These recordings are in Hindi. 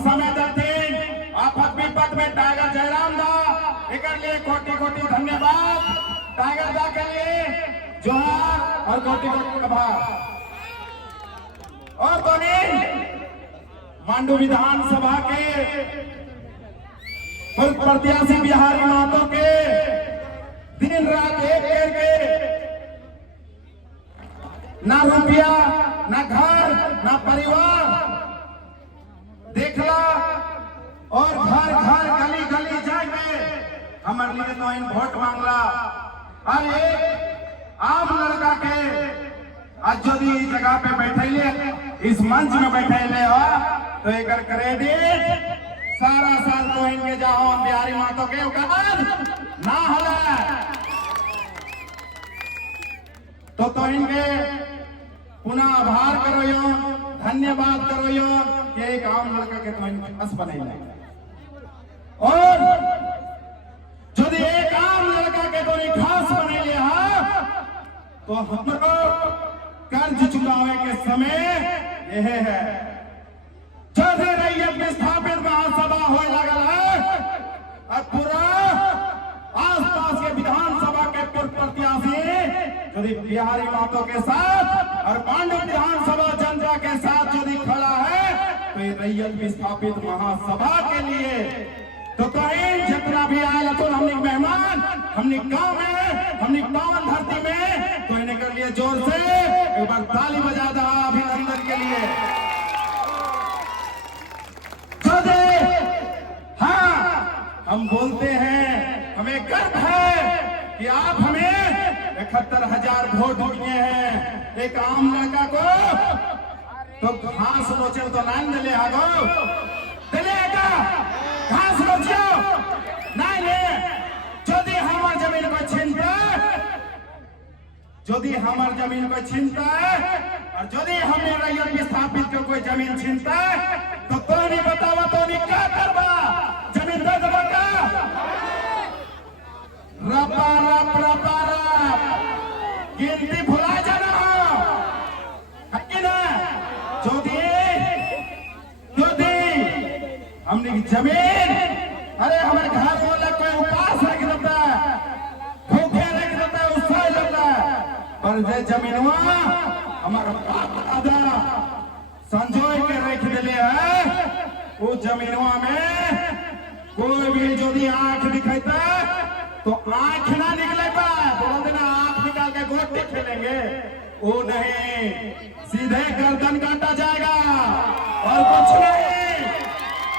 समय दे आफत विपत में टाइगर जयराम दा एक लिए कोटि कोटि धन्यवाद। टाइगर दा के लिए जोहार और कोटि कोटि आभार। और मांडू विधानसभा के पूर्व प्रत्याशी बिहारी महतो के दिन रात एक करके ना रुपया ना घर ना परिवार देखला और घर घर गली गली जाके हमारे लिए तो इन वोट मांगला। और एक आम लड़का के आज जो इस जगह पे बैठे इस मंच में बैठे हो तो एक क्रेडिट सारा साल तो इनके जाओ बिहारी महतो के ना होला तो इनके पुनः आभार करो यो धन्यवाद करो यो कि एक आम लड़का के तो इनके खास बने। और जो एक आम लड़का के तो खास बने तो हमको कर्ज चुकावे के समय यह है चौधरी रैयत विस्थापित महासभा हो लगल है। और पूरा आसपास के विधानसभा के पूर्व प्रत्याशी यदि बिहारी महतो के साथ और पांडु विधानसभा जनता के साथ यदि खड़ा है तो ये रैयत विस्थापित महासभा के लिए तो कहीं जितना भी आया तो हमने मेहमान हमने गांव में हमने पावन धरती में तो इन्हें कर लिए जोर से एक बार ताली बजा दो अभिनंदन के लिए। हाँ हम बोलते हैं हमें गर्व है कि आप हमें 71,000 वोट दिए हैं। एक आम लड़का को तो घास नोचे तो नाइन दिले आगो दिलेगा घास नोचियो नहीं ले यदि हमार जमीन को छीनता यदि हमार जमीन को छीनता है और यदि हमें रैयत विस्थापित को कोई जमीन छीनता है तो नहीं बतावा तो नहीं क्या करवा जमीन दे देवा का रपा रप रपा रप गिनती भुला जाना है ना यदि हमने जमीन अरे हमारे घर वाला कोई उपास रख देता है भूखे रख देता है उससे लगता है पर जे जमीनवा हमारा बाप दादा संजोय के रख दिले है वो जमीनवा में कोई भी यदि आंख दिखाता तो आंख ना निकले बोला देना आंख निकाल के गोटी खेलेंगे वो नहीं सीधे गर्दन काटा जाएगा और कुछ नहीं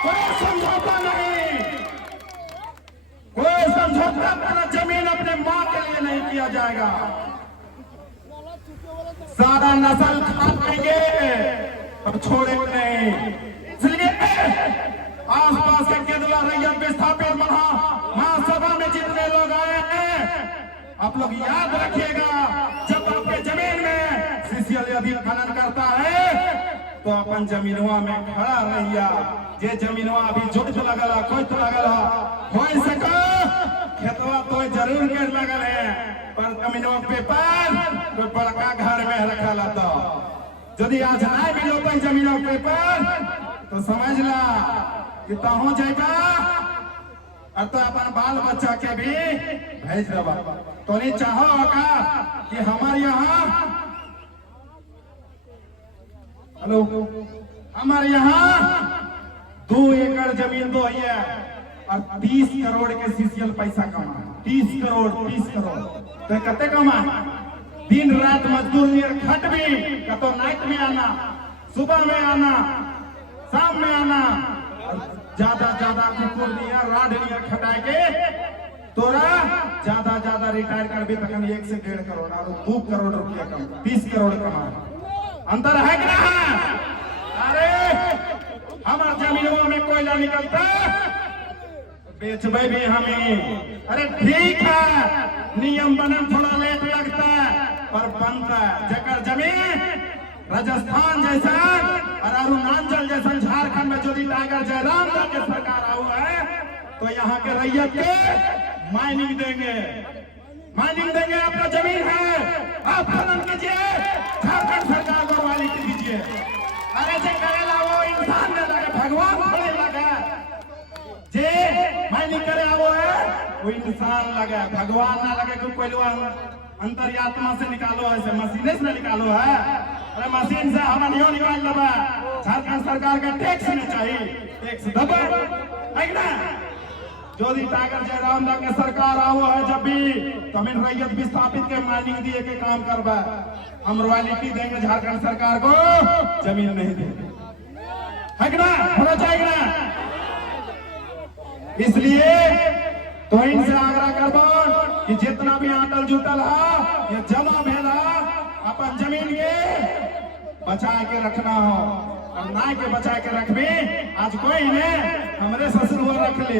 कोई समझौता नहीं कोई समझौता अपना जमीन अपने मां के लिए नहीं किया जाएगा। सारा नस्ल खा लेंगे अब छोड़ेंगे नहीं। इसलिए आसपास के केदला रैयत विस्थापित महासभा में जितने लोग आए हैं आप लोग याद रखिएगा जब आपके जमीन में सीसीएल यदि खनन करता है तो अपन जमीनवा में खड़ा रहिया जे जमीनवा अभी जुट लगल कोई तो लगल हो सको खेतवा तो जरूर के लगल है पर जमीनवा पेपर कोई बड़का घर में रखल तो यदि आज नहीं मिलो तो जमीनवा पेपर तो समझ ला कि तहु जाएगा और तो अपन बाल बच्चा के भी भेज देवा तो नहीं चाहो का कि हमारे यहाँ हेलो हमारे यहाँ 2 एकड़ जमीन दो है और 30 करोड़ के सीसीएल पैसा कमा 30 करोड़ तो कते कमा दिन रात मजदूर नियर खट भी कतो नाइट में आना सुबह में आना शाम में आना ज्यादा कुकुर नियर राड नियर खटाए के तोरा ज्यादा रिटायर कर भी तक 1 से 1.5 करोड़ और 2 करोड़ रुपया कम 30 करोड़ कमा अंतर है कि नहीं? अरे हमारे जमीनों में कोयला निकलता बेचबे भी हमें अरे ठीक है नियम बनन थोड़ा लेट लगता है पर बनता है जकर जमीन राजस्थान जैसा और अरुणाचल जैसा झारखंड में जो टाइगर जयराम के सरकार हुआ है तो यहाँ के रैयत के माइनिंग देंगे आपका जमीन है आप खनन कीजिए झारखंड सरकार को मालिक दीजिए। अरे जो करेला वो इंसान ने लगे भगवान वो इंसान लगे, भगवान ना लगे कि कोई अंतर्यात्मा से निकालो, ऐसे मशीने से निकालो है। अरे मशीन से हम नहीं निकाल लबा, झारखंड सरकार का टैक्स में चाहिए, टैक्स दबा है ना। जोधी टाइगर जयराम दा के सरकार आओ है जब भी तमिल रैयत विस्थापित के माइनिंग दिए के काम करवा, हम रॉयल्टी देंगे झारखंड सरकार को, जमीन नहीं देंगे, है कि ना, होना चाहिए ना। इसलिए तो इनसे आग्रह करबो कि जितना भी आटल जुटल है ये जमा भेला अपन जमीन के बचा के रखना हो, और ना के बचा के रखबी। आज कोई ने हमरे ससुर रख ले,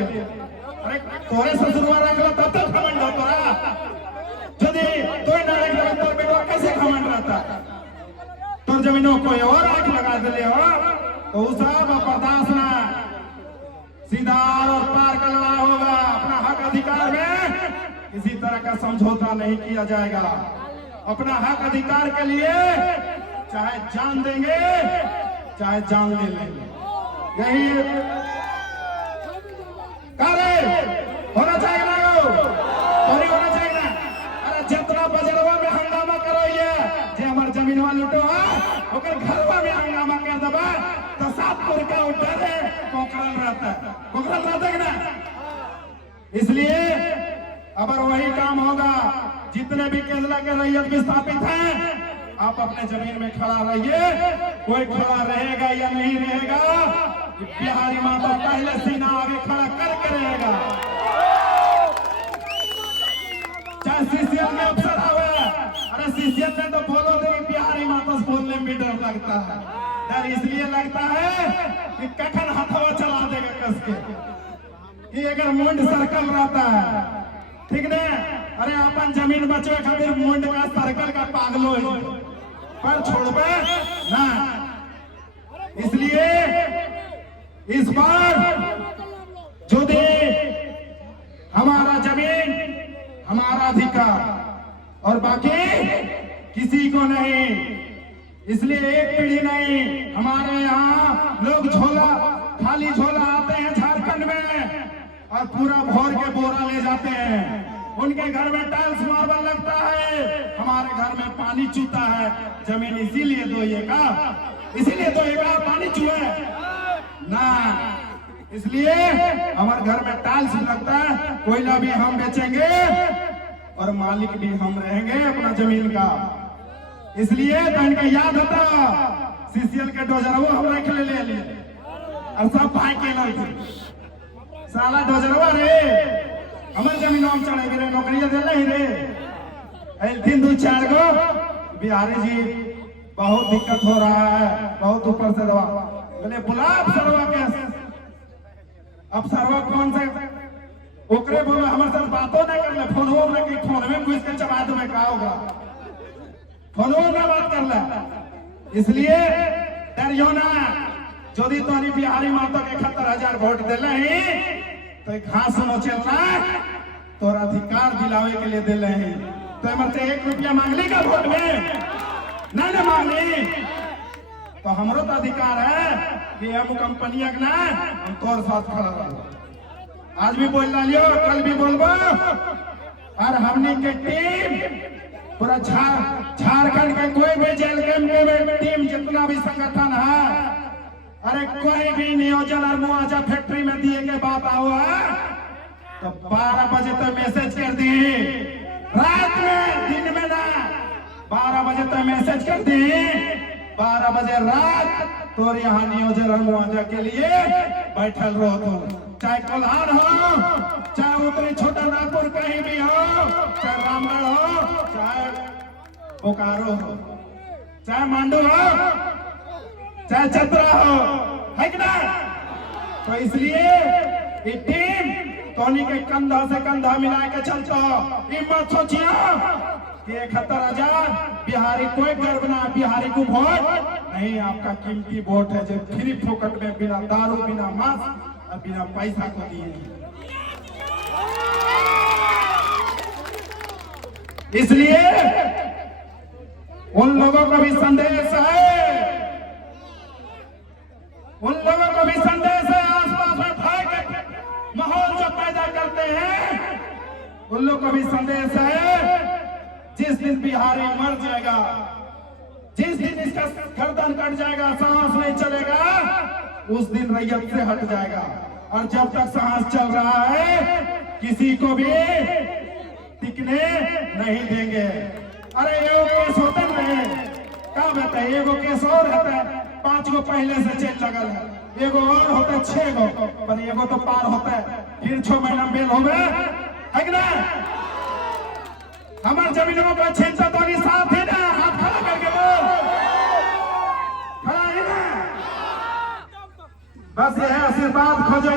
अरे तोरे ससुर रख लो तब तक घमंड हो तोरा, यदि तो ना रख ले तो बेटा कैसे घमंड रहता। तो जमीनों कोई और आग लगा दिले हो तो उस सब बर्दाश्त ना, सीधा और पार का लड़ा होगा। अपना हक अधिकार में किसी तरह का समझौता नहीं किया जाएगा। अपना हक अधिकार के लिए चाहे जान देंगे चाहे जान ले लेंगे, यही कार्य होना चाहिए ना, नहीं होना चाहिए ना। अरे जितना बजरवा में हंगामा करो ये जे हमारे जमीन वाले लुटो ओकर घरवा में हंगामा कर दबा तो 7 का उठा है कोकरल रहता है ना। इसलिए अगर वही काम होगा, जितने भी केरला के रैयत विस्थापित हैं आप अपने जमीन में खड़ा रहिए। कोई खड़ा रहेगा या नहीं रहेगा, बिहारी माता पहले सीना आगे खड़ा करके रहेगा। चाहे सीसीएल में अफसर आवे, अरे सीसीएल में तो बोलो दे बिहारी माता से बोलने में डर लगता है। डर इसलिए लगता है कि कखन हथवा चला देगा कस के, कि अगर मुंड सर्कल रहता है, ठीक ना। अरे अपन जमीन बचे खातिर मुंड का सर्कल का पागलो पर छोड़बे ना। इसलिए इस बार जो दे हमारा जमीन हमारा अधिकार और बाकी किसी को नहीं। इसलिए एक पीढ़ी नहीं, हमारे यहाँ लोग झोला खाली झोला आते हैं झारखंड में और पूरा भर के बोरा ले जाते हैं। उनके घर में टाइल्स मार्बल लगता है, हमारे घर में पानी चूता है। जमीन इसीलिए दोइएगा, इसीलिए दोइएगा पानी चूहे ना। इसलिए हमारे घर में टाइल्स लगता है, कोयला भी हम बेचेंगे और मालिक भी हम रहेंगे अपना जमीन का। इसलिए तो इनका याद होता सीसीएल के डोजरवा हम रख ले लिए और सब भाई के लगे साला डोजरवा रे हमारे जमीन हम चढ़े रे, नौकरियां दे रही रे। दिन 2-4 गो बिहारी जी बहुत दिक्कत हो रहा है, बहुत ऊपर से दवा बोले बुला अफसरवा के। अफसरवा कौन से ओकरे बोलो हमारे साथ बातों नहीं कर ले, फोनवो में कि फोन में घुस के चबा दो, का होगा फोनवो में बात कर ले। इसलिए डरियो ना, यदि तोरी बिहारी माता के 71,000 वोट दिले ही तो घास नोचेला तोर अधिकार दिलावे के लिए दिले ही तो मरते 1 रुपया मांगली का वोट में नहीं मांगली तो हमरो तो अधिकार है कि हम कंपनी ना हम तोर साथ खड़ा रहो। आज भी बोल लियो, कल भी बोलबो। और हमने के टीम पूरा झारखंड के कोई भी जेल कैंप में टीम जितना भी संगठन है, अरे कोई भी नियोजन और मुआवजा फैक्ट्री में दिए के बात आओ है तो 12 बजे तक मैसेज कर दी, रात में दिन में ना 12 बजे तक मैसेज कर दी। 12 बजे रात तो यहाँ नियोजन और मुआवजा के लिए बैठल रहो, तो चाहे कोल्हान हो, चाहे ऊपरी छोटा नागपुर कहीं भी हो, चाहे रामगढ़ हो, चाहे बोकारो हो, चाहे मांडू हो, चाहे चतरा हो, है कि ना। तो इसलिए ये टीम टोनी के कंधा से कंधा मिला के चलता। ये मत सोचिए कि 71,000 बिहारी कोई गर्व ना, बिहारी को वोट नहीं, आपका कीमती वोट है जो फ्री फोकट में बिना दारू बिना मांस और बिना पैसा को दिए। इसलिए उन लोगों को भी संदेश है, उन लोगों को भी संदेश है, आसपास में भय के माहौल जो पैदा करते हैं को भी संदेश है, जिस दिन बिहारी मर जाएगा, जिस दिन इसका गर्दन कट जाएगा, सांस नहीं चलेगा, उस दिन रैयत से हट जाएगा। और जब तक सांस चल रहा है किसी को भी टिकने नहीं देंगे। अरे एगो केस होता है, क्या बताए, एगो केस और होता है 5 गो पहले से जेल लगल है, एगो और होता है 6 गो, पर एगो तो पार होता है, फिर 6 महीना बेल हो गए है कि ना। हमारे जमीनों का छीनता तो नहीं, साथ है ना, हाथ खड़ा करके बोल, खड़ा है ना। बस यह आशीर्वाद खोजो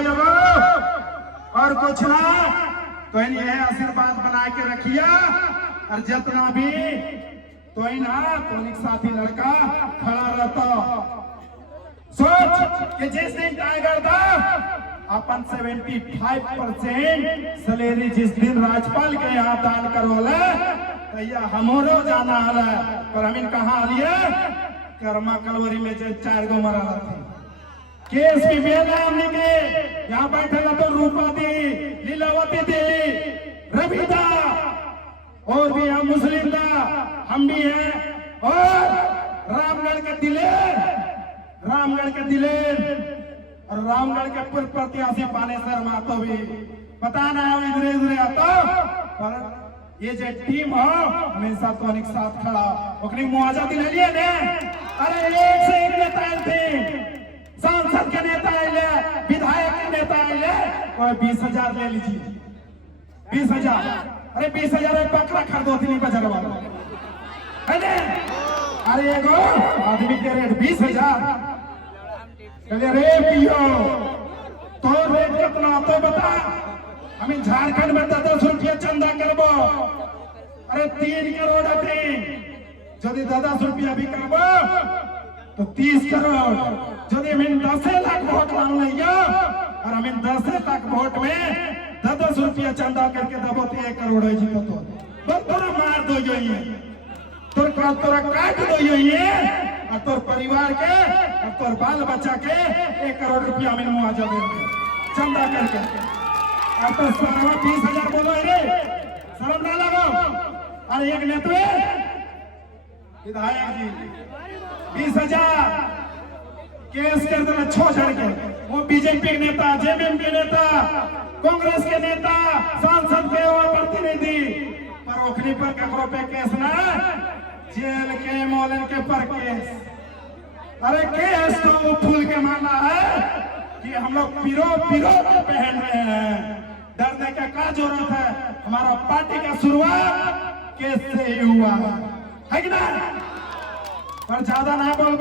और कुछ ना, तो यह आशीर्वाद बना के रखिया। और जितना भी तो ना तो साथी लड़का खड़ा रहता। सोच कि जिस दिन टाइगर था अपन 75% सैलरी जिस दिन राज्यपाल के यहाँ दान करोले तैया हमरो जाना हल, पर हम कहा लिए कर्मा कलवरी में जो 4 गो मरा थे केस की बेल है हमने के यहाँ बैठे तो रूपा दी, लीलावती दी, रवि दा और भी हम मुस्लिम दा हम भी हैं, और रामगढ़ के दिलेर और रामगढ़ के पूर्व प्रत्याशी बानेश्वर महतो भी पता ना इधरे आता, पर ये जो टीम हो हमेशा तो एक साथ खड़ा ओकरी मुआवजा दिलाइए ने। अरे एक से एक नेता थे, सांसद के नेता आइले, विधायक के नेता आइले, कोई 20,000 ले लीजिए, 20,000। अरे 20,000 बकरा खरीदो नहीं बाजार वाला है ने। अरे एगो आदमी के रेट 20,000, चले रे पियो तो रेट कितना तो बता। हमें झारखंड में 10 रुपया चंदा करबो, अरे 3 करोड़ आते, यदि 10 रुपया भी करबो तो 30 करोड़, यदि हमें 10 लाख वोट लान लिया और हमें 10 लाख वोट में 10 रुपया चंदा करके दबो तो 1 करोड़ है जीतो तो तोरा मार दो ये तोरा काट दो ये, और तोर परिवार के और तोर बाल बच्चा के 1 करोड़ रुपया में मुआवजा देंगे चंदा करके। और तो 20,000 बोलो रे, शर्म ना लगो। और एक नेता विधायक जी 20,000 केस कर देना 6 जन के, वो बीजेपी के नेता, जेएमएम के नेता, कांग्रेस के नेता, सांसद के और प्रतिनिधि, पर ओखनी पर ककरो पे केस ना, जेल के मोलन के पर केस। अरे केस तो वो फूल के माना है कि हम लोग पिरो पहन रहे हैं, डरने का क्या जरूरत है। हमारा पार्टी का शुरुआत केस से ही हुआ है कि ना। पर ज्यादा ना बोल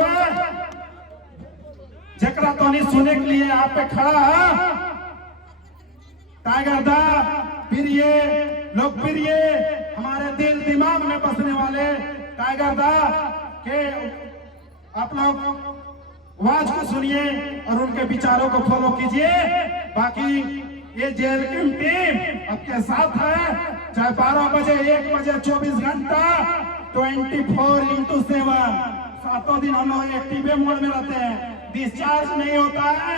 जकरा तो नहीं सुने के लिए आप पे खड़ा है टाइगर दा, प्रिय लोकप्रिय हमारे दिल दिमाग में बसने वाले टाइगर दा के आप लोग आवाज को सुनिए और उनके विचारों को फॉलो कीजिए। बाकी ये जेल की टीम आपके साथ है, चाहे 12 बजे 1 बजे 24 घंटा 24x7 7 दिन हम लोग एक्टिव मोड में रहते हैं, डिस्चार्ज नहीं होता है।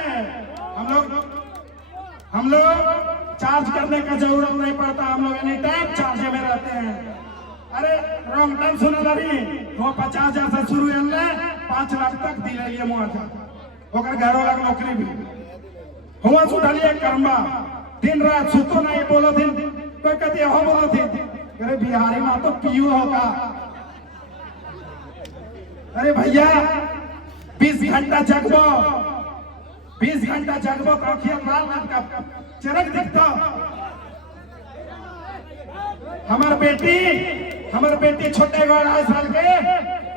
हम लोग चार्ज करने का जरूरत नहीं पड़ता, हम लोग एनी टाइम चार्ज में रहते हैं। अरे रॉन्ग टाइम सुना लगी, वो 50,000 से शुरू है 5 लाख तक दिले मुआवजा, ओकर घरों लग नौकरी भी हुआ सुधलिए कर्मा, दिन रात सुतो नहीं बोलो दिन, कोई कहते हो बोलो दिन। अरे बिहारी में तो पीयू होगा। अरे भैया 20 घंटा जगबो, 20 घंटा जगबो तो अखियां लाल लाल का चरक दिखता। हमार बेटी छोटे 2.5 साल के,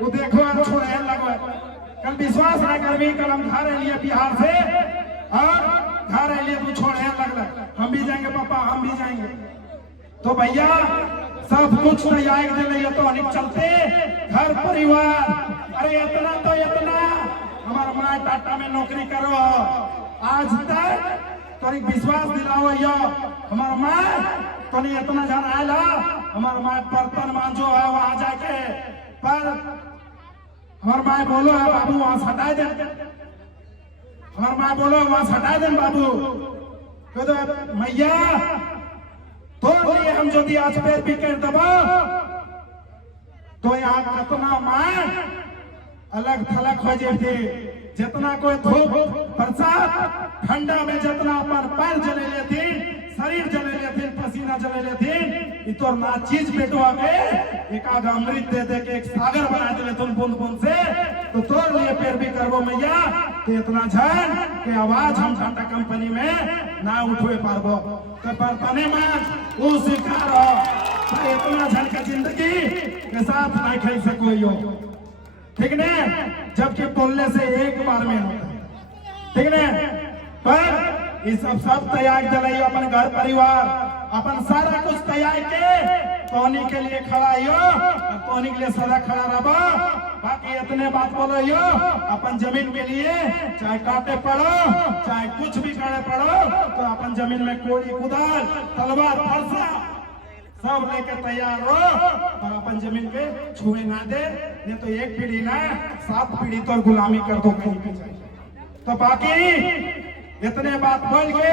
वो देखो छोड़े लगो, कल विश्वास ना करबी, कल हम घर लिए बिहार से और घर लिए तू छोड़े लगल, हम भी जाएंगे पापा, हम भी जाएंगे। तो भैया सब कुछ तैयार दिले तो अनेक चलते घर परिवार। अरे इतना तो इतना हमारा माँ टाटा में नौकरी करो, आज तक तो विश्वास दिलाओ यो हमारा माँ तो नहीं इतना जान आयला, हमारा माँ बर्तन मांझो है वहां जाके, पर हमारा माँ बोलो है बाबू वहां हटा दे, हमारा माँ बोलो वहां हटा दे बाबू, तो मैया तो लिए हम जो आज पैर भी कर दबा तो यहाँ कतना मार अलग थलग हो जाते जितना कोई धूप बरसात ठंडा में जितना अपन पैर जले लेते शरीर जले लेते पसीना जले लेते तो ना चीज पेटवा के एक आगा अमृत दे दे के एक सागर बना दे तुम बूंद बूंद से तो तोड़ लिए पैर भी करबो मैया तो इतना झन के आवाज हम टाटा कंपनी में ना उठवे पारबो तो बर्तने में वो स्वीकार हो तो इतना झन का जिंदगी के साथ नहीं खेल सको यो ठीक ने जबकि बोलने से एक बार में होता है ठीक ने पर ये सब त्याग दिलाइयो अपन घर परिवार अपन सारा कुछ त्याग के तोहनी के लिए खड़ा यो और तोहनी के लिए सदा खड़ा रहो बाकी इतने बात बोलो यो अपन जमीन के लिए चाहे काटे पड़ो चाहे कुछ भी करे पड़ो तो अपन जमीन में कोड़ी कुदाल तलवार फरसा सब लेके तैयार हो और अपन जमीन पे छुए ना दे नहीं तो एक पीढ़ी ना 7 पीढ़ी तो गुलामी कर दो कहीं पे तो बाकी इतने बात बोल के